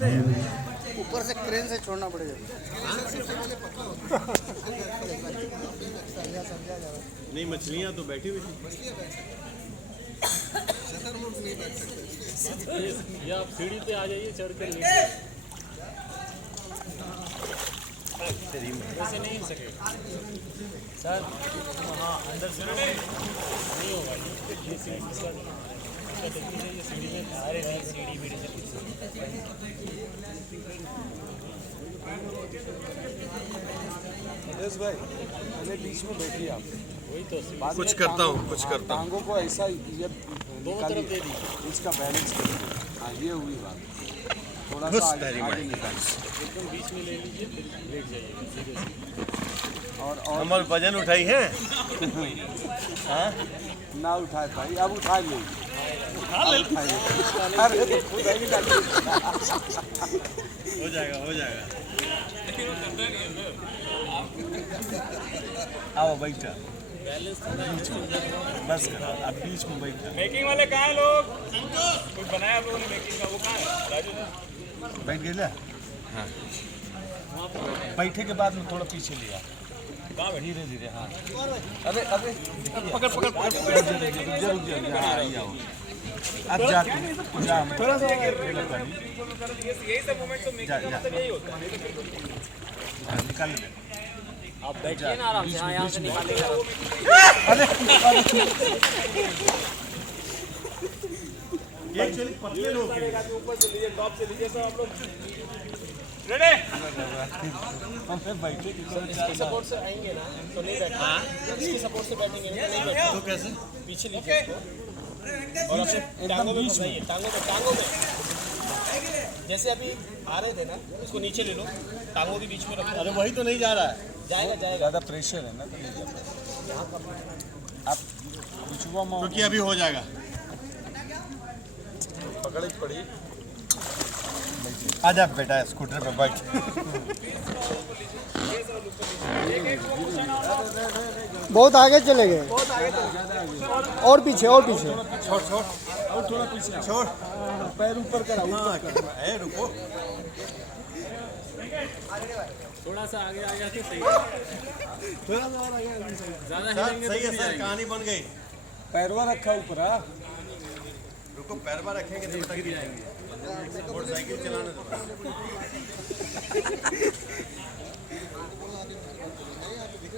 ऊपर से क्रेन से छोड़ना पड़ेगा। नहीं, मछलियाँ तो बैठी हुई थी। या आप सीढ़ी पे आ जाइए, चढ़ कर वैसे नहीं हो सकेगा सर। हाँ, अंदर से नहीं होगा ये सीढ़ी इसका देखनी चाहिए। सीढ़ी में अरे नहीं, सीढ़ी बीढ़ी से भाई पहले बीच में बैठिए आप। वही तो कुछ करता हूँ, कुछ करता हूँ। टांगों को ऐसा ये दोनों तरफ दे दी, इसका बैलेंस करिए। हाँ, ये हुई बात। थोड़ा सा आगे निकालिए, एकदम बीच में ले लीजिए, फिर लेट जाइएगा सीधे से। और कमल वजन उठाई है? हाँ, ना उठाए भाई, अब उठा ले। अरे तो खुद ही डालिए। हो जाएगा, हो जाएगा। आओ बैठा, बस करा, अब बीच में बैठा। मेकिंग वाले कहाँ हैं लोग? कुछ बनाया आप लोगों ने मेकिंग का, वो कहाँ है? राजू जी बैठ गए ना? हाँ, बैठे के बाद में थोड़ा पीछे लिया, धीरे धीरे। हाँ, अरे अरे पकड़ पकड़ पकड़, जरूर जरूर। हाँ, आओ अब जाके जा, थोड़ा सा यही सब मोमेंट तो मेकिंग का मतलब यही होता है। निकाल ले आप बैठिए ना आराम से। हाँ, यहाँ से निकालेगा। अरे ये एक्चुअली पतले लोग हैं। ऊपर से लीजिए, टॉप से लीजिए सब आप लोग। रेडी? हम बैठे इसके सपोर्ट से आएंगे ना तो नहीं बैठेंगे। इसके सपोर्ट से बैठेंगे ना तो नहीं बैठेंगे। तो कैसे? पीछे लीजिए इसको और अपने टांगों में फंसाइए, टांगों में। जैसे अभी आ रहे थे ना, इसको नीचे ले लो, टांगों भी बीच में रखो। अरे वही तो नहीं जा रहा है। जाएगा जाएगा। ज़्यादा प्रेशर है ना, तो नहीं जाता। आप पिछुआ में क्योंकि अभी हो जाएगा। पकड़ ही पड़ी। आजा बेटा, स्कूटर पे बैठ। बहुत आगे चले गए। और पीछे, और पीछे। छोड़ छोड़, और थोड़ा पीछे छोड़। पैर ऊपर करा। ए रुको, थोड़ा सा आगे आ जाके सही। थोड़ा सा और आगे। ज़्यादा सर सही है सर, कहानी बन गई। पैरवा रखा ऊपर। रुको, पैर में रखेंगे तो गिर जाएंगे। मोटरसाइकिल चलाने दो।